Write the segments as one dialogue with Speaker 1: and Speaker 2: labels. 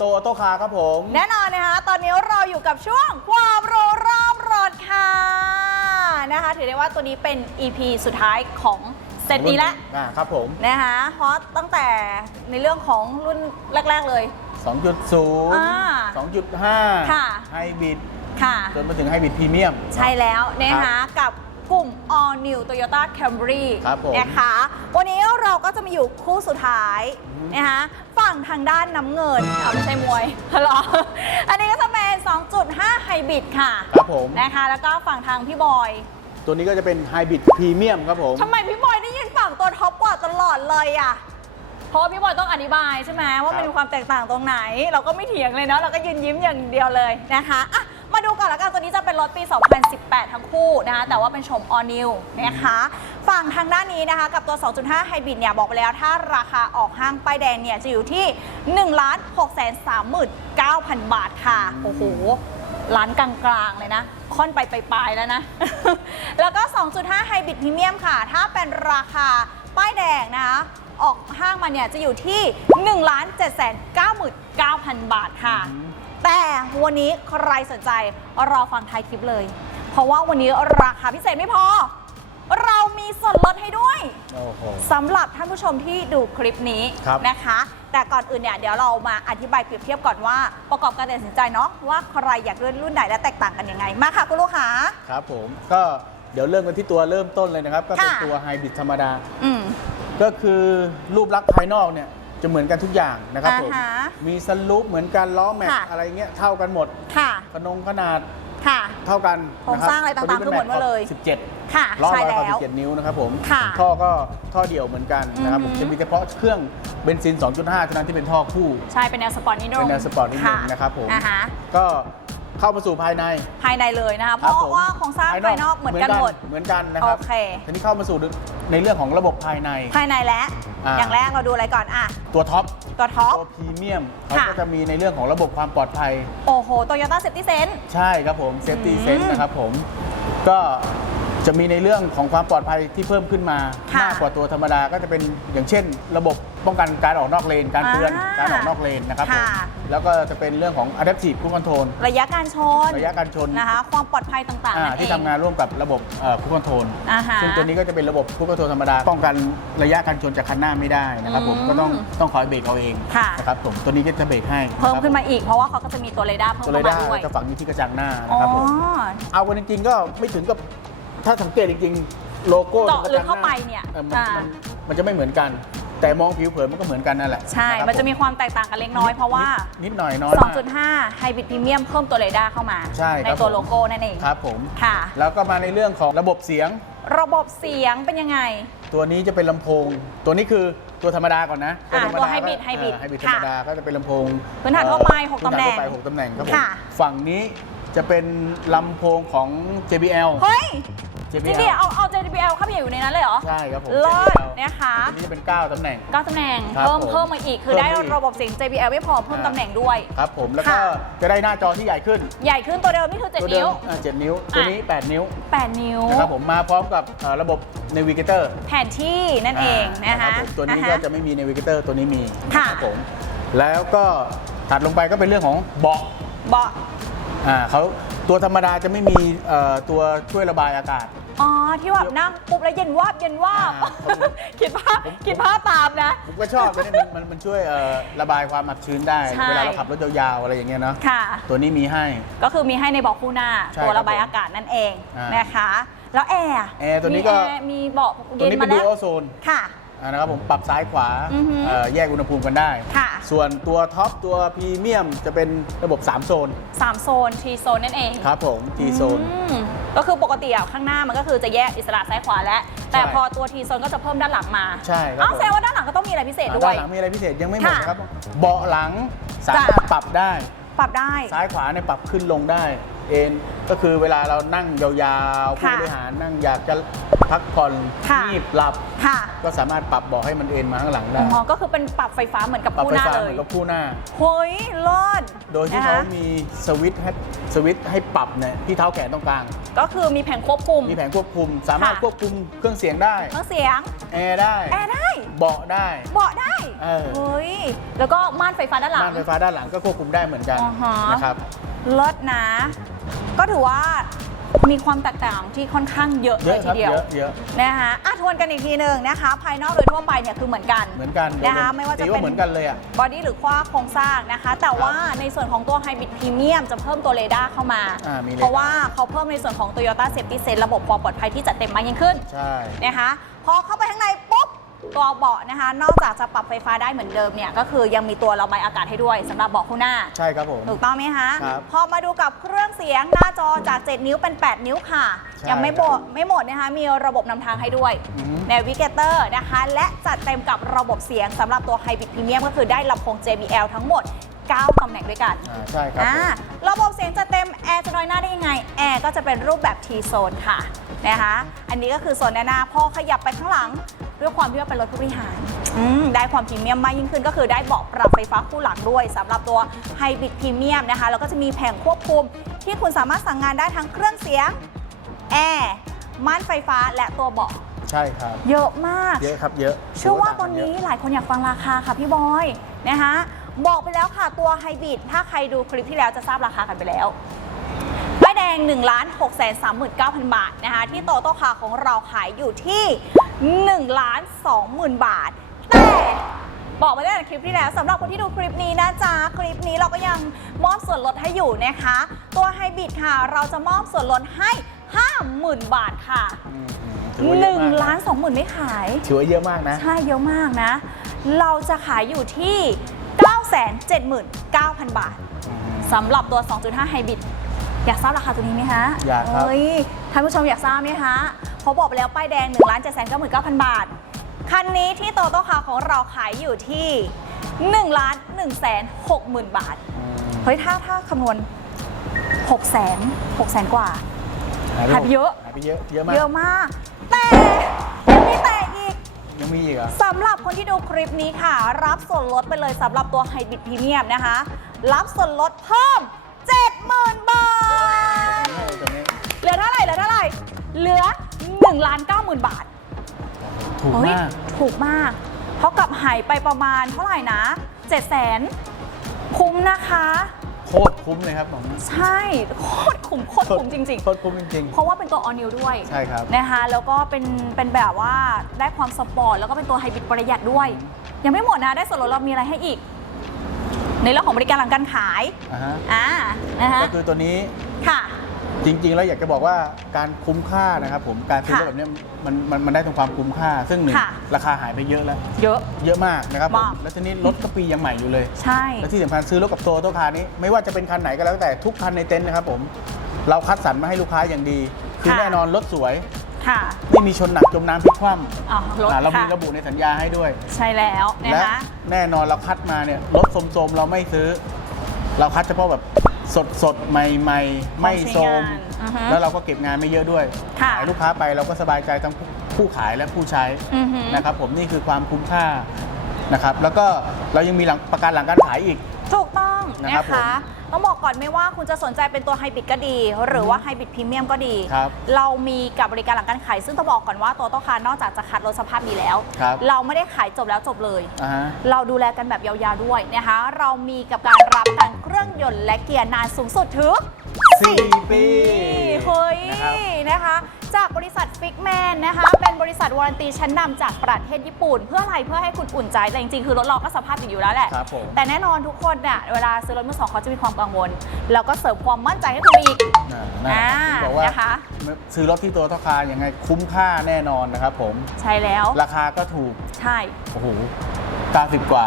Speaker 1: โตโตคาครับผม
Speaker 2: แน่นอนนะคะตอนนี้เราอยู่กับช่วงความรู้รอบรถค่ะนะคะถือได้ว่าตัวนี้เป็น EP สุดท้ายของเซตนี้แล้ว
Speaker 1: อ่าครับผม
Speaker 2: นะคะเพราะตั้งแต่ในเรื่องของรุ่นแรก ๆเลย
Speaker 1: 2.0
Speaker 2: อ่า
Speaker 1: 2.5
Speaker 2: ค่ะ
Speaker 1: ไฮบริด
Speaker 2: ค่ะ
Speaker 1: จนมาถึงไฮบริดพรีเมียม
Speaker 2: ใช่แล้วนะคะกับกลุ่ม All New Toyota Camry
Speaker 1: ครับผม
Speaker 2: นะคะวันนี้เราก็จะมาอยู่คู่สุดท้าย
Speaker 1: อืม
Speaker 2: นะคะ ฝั่งทางด้านน้ำเงินเอาไม่ใช่มวยฮัลโหลอันนี้ก็จะเป็น 2.5 ไฮบริดค่ะ
Speaker 1: ครับผม
Speaker 2: นะคะ แล้วก็ฝั่งทางพี่บอย
Speaker 1: ตัวนี้ก็จะเป็นไฮบริดพรีเมียมครับผม
Speaker 2: ทำไมพี่บอยได้ยินฝั่งตัวท็อปกว่าตลอดเลยอะ เพราะว่าพี่บอยต้องอธิบายใช่ไหมว่ามันมีความแตกต่างตรงไหน เราก็ไม่เถียงเลยเนาะเราก็ยืนยิ้มอย่างเดียวเลยนะคะอะ มาดูก่อนละกันตัวนี้จะเป็นรถปี 2018 ทั้งคู่นะคะแต่ว่าเป็นชม all new นะคะฝั่งทางด้านนี้นะคะกับตัว 2.5 ไฮบริดเนี่ยบอกไปแล้วถ้าราคาออกห้างป้ายแดงเนี่ยจะอยู่ที่ 1 6 3 9 0 0 0 บาทค่ะ โอ้โหร้านกลางๆ เลยนะ ค่อนไปปลายแล้วนะ แล้วก็ 2.5 ไฮบริดพรีเมียมค่ะ ถ้าเป็นราคาป้ายแดงนะคะออกห้างมาเนี่ยจะอยู่ที่ 1 7 9 9 0 0 0 บาทค่ะ แต่วันนี้ใครสนใจรอฟังท้ายคลิปเลย เพราะว่าวันนี้ราคาพิเศษไม่พอ เรามีส่วนลดให้ด้วย
Speaker 1: โอ้โห
Speaker 2: สำหรับท่านผู้ชมที่ดูคลิปนี้
Speaker 1: ครับ
Speaker 2: นะคะ แต่ก่อนอื่นเนี่ยเดี๋ยวเรามาอธิบายเปรียบเทียบก่อนว่าประกอบการตัดสินใจเนาะว่าใครอยากเลือกรุ่นไหนและแตกต่างกันยังไง มาค่ะคุณลูกค้า
Speaker 1: ครับผมก็เดี๋ยวเริ่มกันที่ตัวเริ่มต้นเลยนะครับ ก็เป็น
Speaker 2: ค่ะ
Speaker 1: ตัวไฮบริดธรรมดา
Speaker 2: อืม
Speaker 1: ก็คือรูปลักษณ์ภายนอกเนี่ย จะเหมือนกันทุกอย่างนะครับผม
Speaker 2: อ่าฮะ
Speaker 1: มีสลูปเหมือนกันล้อแม็ก
Speaker 2: ค่ะ
Speaker 1: อะไรเงี้ยเท่ากันหมด
Speaker 2: ค่ะ
Speaker 1: ขนงขนาด
Speaker 2: ค่ะ
Speaker 1: เท่ากัน
Speaker 2: โครงสร้างอะไรต่างๆคือเหมือนหมดเลย
Speaker 1: 17
Speaker 2: ค่ะ
Speaker 1: ล้อ
Speaker 2: ใช่
Speaker 1: ร้อย
Speaker 2: แล้ว
Speaker 1: สิบเจ็ดนิ้วนะครับผม
Speaker 2: ค่ะ
Speaker 1: ท่อก็ท่อเดี่ยวเหมือนกันนะครับผม
Speaker 2: อือหือ
Speaker 1: จะมีเฉพาะเครื่องเบนซิน 2.5เท่านั้นที่เป็นท่อคู่
Speaker 2: ใช่เป็นแนวสปอร์ตนิดนึง
Speaker 1: เป็นแนวสปอร์ตนิดนึงนะครับผม
Speaker 2: อ่าฮะ
Speaker 1: ก็ เข้ามาสู่ภายใน
Speaker 2: ภายในเลยนะคะเพ
Speaker 1: คบ
Speaker 2: ราะ
Speaker 1: ผม
Speaker 2: ว่าโครงสร้างภายนอกเหมือนกันหมด
Speaker 1: เหมือนกันนะครับ
Speaker 2: โอเค
Speaker 1: ทีนี้เข้ามาสู่ในเรื่องของระบบภายใน
Speaker 2: ภายในแล้ว
Speaker 1: อ่า
Speaker 2: อย่างแรกเราดูอะไรก่อนอะ
Speaker 1: ตัวท็อป
Speaker 2: ตัวท็อป
Speaker 1: ตัวพรีเมียมเขา
Speaker 2: ค่ะ
Speaker 1: ก็จะมีในเรื่องของระบบความปลอดภัย
Speaker 2: โอ้โหโตโยต้าเซฟตี้เซน
Speaker 1: ใช่ครับผมเซฟตี้
Speaker 2: อืม
Speaker 1: เซนนะครับผมก็ จะมีในเรื่องของความปลอดภัยที่เพิ่มขึ้นมา
Speaker 2: ค่ะ
Speaker 1: มากกว่าตัวธรรมดาก็จะเป็นอย่างเช่น ระบบป้องกันการออกนอกเลน การเตือน
Speaker 2: อ่า
Speaker 1: การออกนอกเลนนะครับผม
Speaker 2: ค่ะ
Speaker 1: แล้วก็จะเป็นเรื่องของ adaptive cruise control
Speaker 2: ระยะการชน
Speaker 1: ระยะการชน
Speaker 2: นะคะ ความปลอดภัยต่างๆ
Speaker 1: อ่า
Speaker 2: นั่นเอง
Speaker 1: ที่ทำงานร่วมกับระบบครูคอนโทรล
Speaker 2: อ่าฮะ
Speaker 1: ซึ่งตัวนี้ก็จะเป็นระบบครูคอนโทรลธรรมดา ป้องกันระยะการชนจากคันหน้าไม่ได้นะครับผม
Speaker 2: อืม
Speaker 1: ก็ต้องต้องคอยเบรกเอาเอง
Speaker 2: ค่ะ
Speaker 1: นะครับผม ตัวนี้ก็จะเบรกให้
Speaker 2: เพิ่มขึ้นมา
Speaker 1: ครับ
Speaker 2: อีกเพราะว่าเขาก็จะมีตัวเรดาร์
Speaker 1: ผ
Speaker 2: เพิ่
Speaker 1: ม
Speaker 2: ม
Speaker 1: ตัวเล
Speaker 2: เข้ายมา
Speaker 1: ได้
Speaker 2: ด้วย
Speaker 1: จะฝังอยู่ที่กระจังหน้า
Speaker 2: อ๋อ
Speaker 1: นะครับผม เอากันจริงๆก็ไม่ถึงกับ ถ้าสังเกตจริงๆ โลโก้
Speaker 2: เจาะลึก
Speaker 1: กระจังห
Speaker 2: เข้าไปเนี่ย
Speaker 1: ออมัน
Speaker 2: อ่ามั
Speaker 1: มั นมันจะไม่เหมือนกัน แต่มองผิวเผินมันก็เหมือนกันนั่นแหละ
Speaker 2: ใช่
Speaker 1: ครับ
Speaker 2: มันจะมี
Speaker 1: ผ
Speaker 2: ความแตกต่างกันเล็กน้อยเพราะว่า
Speaker 1: นิดหน่อยน้อยมาก
Speaker 2: 2.5 ไฮบริดพรีเมียมเพิ่มตัวเรดาร์เข้ามา
Speaker 1: ใช่ครับ
Speaker 2: ตัว
Speaker 1: ผม
Speaker 2: โลโก้นั่นเอง
Speaker 1: ครับผม
Speaker 2: ค่ะ
Speaker 1: แล้วก็มาในเรื่องของระบบเสียง
Speaker 2: ระบบเสียงเป็นยังไง
Speaker 1: ตัวนี้จะเป็นลำโพง ตัวนี้คือตัวธรรมดาก่อนนะ
Speaker 2: อ่า
Speaker 1: ธรรม
Speaker 2: ตัว
Speaker 1: ดา
Speaker 2: ไฮบริด
Speaker 1: ก็
Speaker 2: ไฮบริด
Speaker 1: อ่าไฮบริดธร
Speaker 2: ค่ะ
Speaker 1: รมดาก็จะเป็นลำโพง
Speaker 2: พื้นฐานทั่วไปหก
Speaker 1: พื้นฐานทั่วไป
Speaker 2: ตำแหน่ง
Speaker 1: หกตำแหน่งครับผม
Speaker 2: ค่ะ
Speaker 1: ฝั่งนี้จะเป็นลำโพงของ JBL
Speaker 2: เฮ้ย จ
Speaker 1: JBL
Speaker 2: ริงๆเอาเอา JBL เข้าไปอยู่ในนั้นเลยเหรอ
Speaker 1: ใช่ครับผม
Speaker 2: เลิศ
Speaker 1: JBL
Speaker 2: นะคะ
Speaker 1: ตัวนี้จะเป็น 9 ตำแหน่ง
Speaker 2: 9ตำแหน่ง
Speaker 1: ครับ
Speaker 2: เพิ่ม
Speaker 1: ผม
Speaker 2: เพิ่มมาอีก คือ
Speaker 1: เพิ่ม
Speaker 2: ได้
Speaker 1: มาอีก
Speaker 2: ระบบเสียง JBL ไม่พอเพิ่ม
Speaker 1: อ่า
Speaker 2: ตำแหน่งด้วย
Speaker 1: ครับผมแล้วก็
Speaker 2: ค่ะ
Speaker 1: จะได้หน้าจอที่ใหญ่ขึ้น
Speaker 2: ใหญ่ขึ้นตัวเดิมนี่คือ
Speaker 1: ตัว
Speaker 2: 7
Speaker 1: เดิ
Speaker 2: นิ้ว
Speaker 1: มอ่า7นิ้ว ตัวนี้ 8 นิ้ว
Speaker 2: 8 นิ้ว
Speaker 1: นะครับผมมาพร้อมกับเอ่อระบบ Navigator
Speaker 2: แผนที่นั่นเองานะคะ
Speaker 1: รับผมตัวนี้
Speaker 2: อ่า
Speaker 1: ก็
Speaker 2: ฮะ
Speaker 1: จะไม่มี Navigator ตัวนี้มี
Speaker 2: ค่ะ
Speaker 1: รับผมแล้วก็ถัดลงไปก็เป็นเรื่องของเบาะ
Speaker 2: เบาะ
Speaker 1: อ่าเขาตัวธรรมดาจะไม่มีเอ่อตัวช่วยระบายอากาศ
Speaker 2: อ๋อ ที่แบบนั่งปุ๊บแล้วเย็นวาบเย็นวาบ
Speaker 1: อ่าผม
Speaker 2: คิดภาพคิดภาพตามนะ
Speaker 1: ผมก็ชอบตัวนี้มันมันมันช่วยเอ่อระบายความอับชื้นได้
Speaker 2: ใช่
Speaker 1: เวลาเราขับรถยาวๆอะไรอย่างเงี้ยเนาะ
Speaker 2: ค่ะ
Speaker 1: ตัวนี้มีให้
Speaker 2: ก็คือมีให้ในเบอกคู่หน้า
Speaker 1: ใช่
Speaker 2: ตัวระบาย
Speaker 1: ครับผม
Speaker 2: อากาศนั่นเอง
Speaker 1: อ่าน
Speaker 2: นะคะ แล้วแอร์
Speaker 1: แอร์ตัวนี้ก็
Speaker 2: มีแอร์มีเบาะ
Speaker 1: ตัว
Speaker 2: เย็น
Speaker 1: นี้
Speaker 2: มา
Speaker 1: เป็นดู
Speaker 2: แล้ว
Speaker 1: อัลโซน
Speaker 2: ค่ะ
Speaker 1: นะครับผมปรับซ้ายขวา
Speaker 2: อือหือ
Speaker 1: เอ่อแยกอุณหภูมิกันได้
Speaker 2: ค่ะ
Speaker 1: ส่วนตัวท็อปตัวพรีเมียมจะเป็นระบบ 3 โซน
Speaker 2: สามโซนทีโซนนั่นเอง
Speaker 1: ครับผม T โซน
Speaker 2: อืมก็คือปกติอะข้างหน้ามันก็คือจะแยกอิสระซ้ายขวาแล้ว แต่
Speaker 1: ใช่
Speaker 2: พอตัวทีโซนก็จะเพิ่มด้านหลังมา
Speaker 1: ใช่ครับ
Speaker 2: อ้าว
Speaker 1: ผม
Speaker 2: แสดงว่าด้านหลังก็ต้องมีอะไรพิเศษด้ว
Speaker 1: ด้ายนหลังมีอะไรพิเศษยังไม่หมด
Speaker 2: ค่ะ
Speaker 1: นะครับ เบาะหลังสามารถ
Speaker 2: จ้ะ
Speaker 1: ปรับได้
Speaker 2: ปรับได้
Speaker 1: ซ้ายขวาเนี่ยปรับขึ้นลงได้ เอนก็คือเวลาเรานั่งยาวๆผู้
Speaker 2: ค่ะ
Speaker 1: บริหารนั่งอยากจะพักผ่อน
Speaker 2: ค่ะ
Speaker 1: งีบหลับ
Speaker 2: ค่ะ
Speaker 1: ก็สามารถปรับเบอกให้มันเอนมาข้างหลังได้
Speaker 2: อ๋อก็คือเป็นปรับไฟฟ้าเหมือนกับ
Speaker 1: ปรับ
Speaker 2: คู่
Speaker 1: ไฟ
Speaker 2: หน้า
Speaker 1: ฟ้า
Speaker 2: เล
Speaker 1: เหมื
Speaker 2: ย
Speaker 1: อนกับคู่หน้า
Speaker 2: เฮ้ยเลิศ
Speaker 1: โดยที่
Speaker 2: นะคะ
Speaker 1: เขามีสวิตช์ให้สวิตช์ให้ปรับเนี่ยที่เท้าแขนตรงกลาง
Speaker 2: ก็คือมีแผงควบคุม
Speaker 1: มีแผงควบคุม สามารถ
Speaker 2: ค่ะ
Speaker 1: ควบคุมเครื่องเสียงได้
Speaker 2: เครื่องเสียง
Speaker 1: แอร์ได้
Speaker 2: แอร์ได้
Speaker 1: เบาะได้
Speaker 2: เบาะได้
Speaker 1: เออ
Speaker 2: เฮ้ย แล้วก็ม่านไฟฟ้าด้านหลัง
Speaker 1: ม่านไฟฟ้าด้านหลังก็ควบคุมได้เหมือนกัน
Speaker 2: อ่าฮะ
Speaker 1: นะครับ
Speaker 2: เลิศนะ ก็ถือว่ามีความแตกต่างที่ค่อนข้างเยอะ
Speaker 1: เย
Speaker 2: เลย
Speaker 1: อะค
Speaker 2: ที
Speaker 1: รับ
Speaker 2: เดียว
Speaker 1: เยอะเยอะ
Speaker 2: นะคะอะทวนกันอีกทีหนึ่งนะคะ ภายนอกโดยทั่วไปเนี่ยคือเหมือนกัน
Speaker 1: เหมือนกัน
Speaker 2: นะคะไม่ว่าจะ
Speaker 1: สี
Speaker 2: เป็น
Speaker 1: เหมือนกันเลยอะ
Speaker 2: บอดี้หรือว่าโครงสร้างนะคะ แต่ว่าในส่วนของตัว Hybrid Premium จะเพิ่มตัวเรดาร์เข้ามา
Speaker 1: อ่ามีเรดาร์
Speaker 2: เพราะว่าเขาเพิ่มในส่วนของ Toyota Safety Sense ระบบความปลอดภัยที่จัดเต็มมากยิ่งขึ้น
Speaker 1: ใช่
Speaker 2: นะคะ พอเข้าไปข้างในปุ๊บ ตัวเบาะนะคะ นอกจากจะปรับไฟฟ้าได้เหมือนเดิมเนี่ยก็คือยังมีตัวระบายอากาศให้ด้วยสำหรับเบาะคู่หน้า
Speaker 1: ใช่ครับผม
Speaker 2: ถูกต้องไหมคะ
Speaker 1: ครับ
Speaker 2: พอมาดูกับเครื่องเสียงหน้าจอจาก 7 นิ้วเป็น 8 นิ้วค่ะ
Speaker 1: ใช่
Speaker 2: ยังไม่หมดไม่หมดนะคะ มีระบบนำทางให้ด้วย
Speaker 1: อืม
Speaker 2: Navigator นะคะ และจัดเต็มกับระบบเสียงสำหรับตัว Hybrid Premium ก็คือได้ลำโพง JBL ทั้งหมด 9ตำแหน่งด้วยกัน
Speaker 1: อ่าใช่ครับ
Speaker 2: อ่า
Speaker 1: ผม
Speaker 2: ระบบเสียงจะเต็มแอร์จะน้อยหน้าได้ยังไง แอร์ก็จะเป็นรูปแบบ T zone ค่ะนะคะ อันนี้ก็คือโซนด้านหน้าพอขยับไปข้างหลัง ด้วยความที่ว่าเป็นรถผู้บริหารอืมได้ความพรีเมียมมากยิ่งขึ้น ก็คือได้เบาะปรับไฟฟ้าคู่หลังด้วยสำหรับตัว Hybrid Premium นะคะแล้วก็จะมีแผงควบคุม ที่คุณสามารถสั่งงานได้ทั้งเครื่องเสียงแอร์ม่านไฟฟ้าและตัวเบาะ
Speaker 1: ใช่ครับ
Speaker 2: เยอะมาก
Speaker 1: เยอะครับเยอะ
Speaker 2: เชื่อว่า
Speaker 1: ถื
Speaker 2: ตอน
Speaker 1: เยะ
Speaker 2: นี้หลายคนอยากฟังราคาค่ะพี่บอยนะคะบอกไปแล้วค่ะตัวไฮบริดถ้าใครดูคลิปที่แล้วจะทราบราคากันไปแล้วป้ายแด ง 1 6 3 9 0 0 0 บาทนะคะที่โตโต้คาของเราขายอยู่ที่1 20,000 บาท แต่บอกไปได้ในคลิปที่แล้วสำหรับคนที่ดูคลิปนี้นะจ๊ะ คลิปนี้เราก็ยังมอบส่วนลดให้อยู่นะคะ ตัวไฮบริดค่ะ เราจะมอบส่วนลดให้ 50,000 บาทค่ะ
Speaker 1: อืมอืมถือว่าเยอะมาก
Speaker 2: 1ล้าน2หมื่นไม่ขาย
Speaker 1: ถือว่าเยอะมากนะ
Speaker 2: ใช่เยอะมากนะ เราจะขายอยู่ที่ 979,000 บาท
Speaker 1: อืม
Speaker 2: สำหรับตัว 2.5 ไฮบริด อยากทราบราคาตัวนี้ไหมคะ
Speaker 1: อยากครับ
Speaker 2: เฮ้ยท่านผู้ชมอยากทราบไหมคะเขาบอกไปแล้วป้ายแดง1 7 9 9 0 0 0บาท คันนี้ที่โตโต้คาร์ของเราขายอยู่ที่1ล้าน1แสน6หมื่นบาท
Speaker 1: อืม
Speaker 2: เฮ้ย ถ้าถ้าคำนวณ6แสน6แสนกว่า
Speaker 1: หาย
Speaker 2: หายไปเยอะ
Speaker 1: หายไปเยอะ เยอะมาก
Speaker 2: เยอะมาก แต่ยังมีแต่อีก
Speaker 1: ยังมีอีกเหรอ
Speaker 2: สำหรับคนที่ดูคลิปนี้ค่ะ รับส่วนลดไปเลยสำหรับตัวไฮบริดพรีเมียมนะคะ รับส่วนลดเพิ่ม เหลือ1ล้าน90,000 บาท
Speaker 1: ถูก
Speaker 2: เฮ้ย
Speaker 1: มาก
Speaker 2: ถูกมากเท่ากับหายไปประมาณเท่าไหร่นะ 700,000คุ้มนะคะ
Speaker 1: โคตรคุ้มเลยครับผม
Speaker 2: ใช่โคตรคุ้มโคตรคุ้มจริง
Speaker 1: โคตรคุ้มจริง
Speaker 2: ๆเพราะว่าเป็นตัวออนิวด้วย
Speaker 1: ๆใช่ครับ
Speaker 2: นะคะแล้วก็เป็นเป็นแบบว่าได้ความสปอร์ตแล้วก็เป็นตัวไฮบริดประหยัดด้วย ยังไม่หมดนะได้ส่วนลดเรามีอะไรให้อีก ในเรื่องของบริการหลังการขาย
Speaker 1: อ่าฮะ
Speaker 2: อ่านะคะ
Speaker 1: ก็คือตัวนี้
Speaker 2: ค่ะ
Speaker 1: จริง ๆ แล้วอยากจะบอกว่าการคุ้มค่านะครับผมการซื้อรถ
Speaker 2: ค่ะ
Speaker 1: แบบเนี้ยมันมันมันได้ตรงความคุ้มค่า ซึ่งหนึ่ง
Speaker 2: ค่ะ
Speaker 1: ราคาหายไปเยอะแล้ว
Speaker 2: เยอะ
Speaker 1: เยอะมากนะครับผม
Speaker 2: มาก
Speaker 1: แล้วทีนี้รถก็ปียังใหม่อยู่เลย
Speaker 2: ใช่
Speaker 1: และที่สำคัญซื้อรถกับโตโต้คาร์นี้ไม่ว่าจะเป็นคันไหนก็แล้วแต่ทุกคันในเต็นท์นะครับผม เราคัดสรรมาให้ลูกค้าอย่างดี คือแน่นอนรถสวย
Speaker 2: ค่ะ
Speaker 1: ไม่มีชนหนักจมน้ำพลิกคว่
Speaker 2: อ๋อรำถ
Speaker 1: อ่าเรามี
Speaker 2: ค่ะ
Speaker 1: ระบุในสัญญาให้ด้วย
Speaker 2: ใช่แล้วนะ
Speaker 1: และ
Speaker 2: คะ
Speaker 1: แน่นอนเราคัดมาเนี่ยรถโสมๆเราไม่ซื้อ เราคัดเฉพาะแบบ สดสดๆใหม่ๆไม่โทรม
Speaker 2: อือฮึ
Speaker 1: แล้วเราก็เก็บงานไม่เยอะด้วย
Speaker 2: ค่ะ
Speaker 1: ขายลูกค้าไปเราก็สบายใจทั้งผู้ขายและผู้ใช้
Speaker 2: อือฮึ
Speaker 1: นะครับ ผมนี่คือความคุ้มค่านะครับ แล้วก็เรายังมีหลังประกันหลังการขายอีก
Speaker 2: ถูกต้อง
Speaker 1: นะ
Speaker 2: นะครับคะ ต้องบอกก่อนไม่ว่าคุณจะสนใจเป็นตัวไฮบริดก็ดี หรือว่าไฮบริดพรีเมียมก็ดี
Speaker 1: ครับ
Speaker 2: เรามีกับบริการหลังการขาย ซึ่งต้องบอกก่อนว่าตัวโตคาร์นอกจากจะคัดรถสภาพดีแล้ว
Speaker 1: ครับ
Speaker 2: เราไม่ได้ขายจบแล้วจบเลย
Speaker 1: อ่าฮะ
Speaker 2: เราดูแลกันแบบยาวๆด้วยนะคะ เรามีกับการรับการเครื่องยนต์และเกียร์นานสูงสุดถึง
Speaker 1: สี่ปี
Speaker 2: เฮ้ย
Speaker 1: นะครับ
Speaker 2: นะคะ จากบริษัทฟิกแมนนะคะ เป็นบริษัทวารันตีชั้นนำจากประเทศญี่ปุ่น เพื่ออะไรเพื่อให้คุณอุ่นใจ แต่จริงๆ คือรถเราก็สภาพดีอยู่แล้วแหละ
Speaker 1: ครับผม
Speaker 2: แต่แน่นอนทุกคนเนี่ยเวลาซื้อรถมือสองเขาจะมีความกังวล แล้วก็เสริมความมั่นใจให้คุณไปอีก
Speaker 1: อ่านะ
Speaker 2: อ่า
Speaker 1: บอกว่า
Speaker 2: นะคะ
Speaker 1: ซื้อรถที่ตัวเท่าคายังไงคุ้มค่าแน่นอนนะครับผม
Speaker 2: ใช่แล้ว
Speaker 1: ราคาก็ถูก
Speaker 2: ใช่
Speaker 1: โอ้โห90 กว่า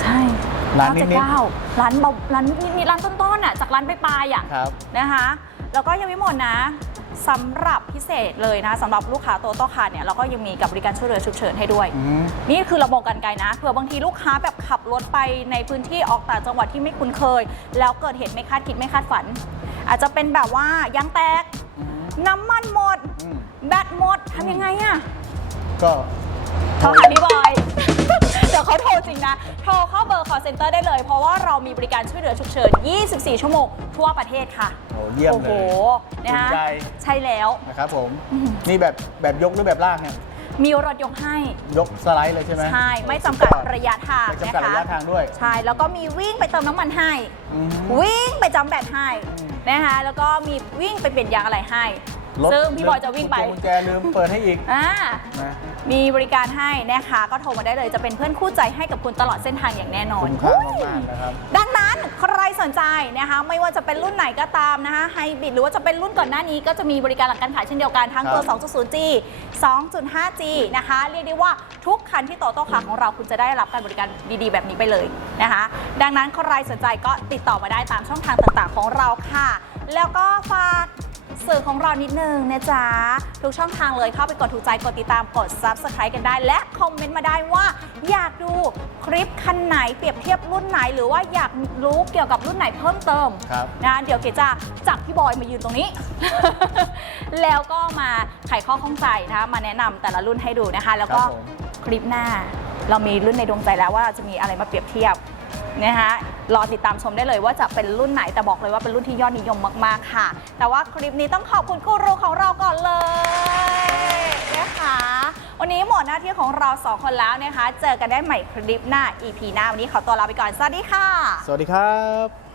Speaker 2: ใช่
Speaker 1: ร้านนิดๆ
Speaker 2: เก้ร้านเบาร้านนิดๆร้านต้นๆอะจากร้านปลายๆอะ
Speaker 1: ครับ
Speaker 2: นะคะ แล้วก็ยังไม่หมดนะสำหรับพิเศษเลยนะสำหรับลูกค้าโตโต้คาร์เนี่ยเราก็ยังมีกับบริการช่วยเหลือฉุกเฉินให้ด้วย
Speaker 1: อืม
Speaker 2: นี่คือระบบกันไกลนะเผื่อบางทีลูกค้าแบบขับรถไปในพื้นที่ออกต่างจังหวัดที่ไม่คุ้นเคย แล้วเกิดเหตุไม่คาดคิดไม่คาดฝัน อาจจะเป็นแบบว่ายางแตก
Speaker 1: อืม
Speaker 2: น้ำมันหมด
Speaker 1: อืม
Speaker 2: แบตหมดทำยังไงอะ
Speaker 1: ก็
Speaker 2: โทรหาพี่บอย เดี๋ยวเขาโทรจริงนะ โทรเข้าเบอร์ call center ได้เลย เพราะว่าเรามีบริการช่วยเหลือฉุกเฉิน 24 ชั่วโมงทั่วประเทศค่ะ
Speaker 1: โอ้เยี่ยม
Speaker 2: โอ้
Speaker 1: เล
Speaker 2: โห
Speaker 1: ย
Speaker 2: นะคะ
Speaker 1: ภูมิใจ
Speaker 2: ใช่แล้ว
Speaker 1: นะครับผม
Speaker 2: อืม
Speaker 1: นี่แบบแบบยกหรือแบบลากเนี่ย
Speaker 2: มีรถยกให้
Speaker 1: ยกสไลด์เลยใช่ไหม
Speaker 2: ใช่ ไม่จำกัดระยะทาง
Speaker 1: ไม่
Speaker 2: นะ
Speaker 1: จำกัด
Speaker 2: คะ
Speaker 1: ระยะทางด้วย
Speaker 2: ใช่ แล้วก็มีวิ่งไปเติมน้ำมันให้
Speaker 1: อืม
Speaker 2: วิ่งไปจำแบตให้
Speaker 1: อืม
Speaker 2: นะคะแล้วก็มีวิ่งไปเปลี่ยนยางอะไรให้
Speaker 1: รถ
Speaker 2: ซึ่งพี่บอยจะวิ่งไป
Speaker 1: กุญแจลืมเปิดให้อีก
Speaker 2: อ่า
Speaker 1: นะ
Speaker 2: มีบริการให้นะคะ ก็โทรมาได้เลยจะเป็นเพื่อนคู่ใจให้กับคุณตลอดเส้นทางอย่างแน่นอน
Speaker 1: คุ้มค่ามากๆนะครับ
Speaker 2: ดังนั้นใครสนใจนะคะ ไม่ว่าจะเป็นรุ่นไหนก็ตามนะคะไฮบริดหรือว่าจะเป็นรุ่นก่อนหน้านี้ก็จะมีบริการหลังการขายเช่นเดียวกันทั้งตัว
Speaker 1: ครับ
Speaker 2: 2.0G 2.5G นะคะ เรียกได้ว่าทุกคันที่โตโต้คาร์ของเราคุณจะได้รับการบริการดีๆ แบบนี้ไปเลยนะคะ ดังนั้นใครสนใจก็ติดต่อมาได้ตามช่องทางต่างๆของเราค่ะ แล้วก็ฝาก สื่อของเรานิดนึงนะจ๊ะ ทุกช่องทางเลยเข้าไปกดถูกใจกดติดตามกด Subscribe กันได้ และคอมเมนต์มาได้ว่า อยากดูคลิปคันไหนเปรียบเทียบรุ่นไหน หรือว่าอยากรู้เกี่ยวกับรุ่นไหนเพิ่มเติม
Speaker 1: ครับ
Speaker 2: นะเดี๋ยวเกดจะจับพี่บอยมายืนตรงนี้ แล้วก็มาไขข้อข้องใจนะคะมาแนะนำแต่ละรุ่นให้ดูนะคะ แล้วก็
Speaker 1: ครับผม
Speaker 2: คลิปหน้า เรามีรุ่นในดวงใจแล้วว่าจะมีอะไรมาเปรียบเทียบนะคะ รอติดตามชมได้เลยว่าจะเป็นรุ่นไหนแต่บอกเลยว่าเป็นรุ่นที่ยอดนิยมมากๆค่ะ แต่ว่าคลิปนี้ต้องขอบคุณกูรูของเราก่อนเลยนะคะวันนี้หมดหน้าที่ของเราสองคนแล้วนะคะ เจอกันได้ใหม่คลิปหน้า EP หน้าวันนี้ขอตัวลาไปก่อน สวัสดีค่ะ
Speaker 1: สวัสดีครับ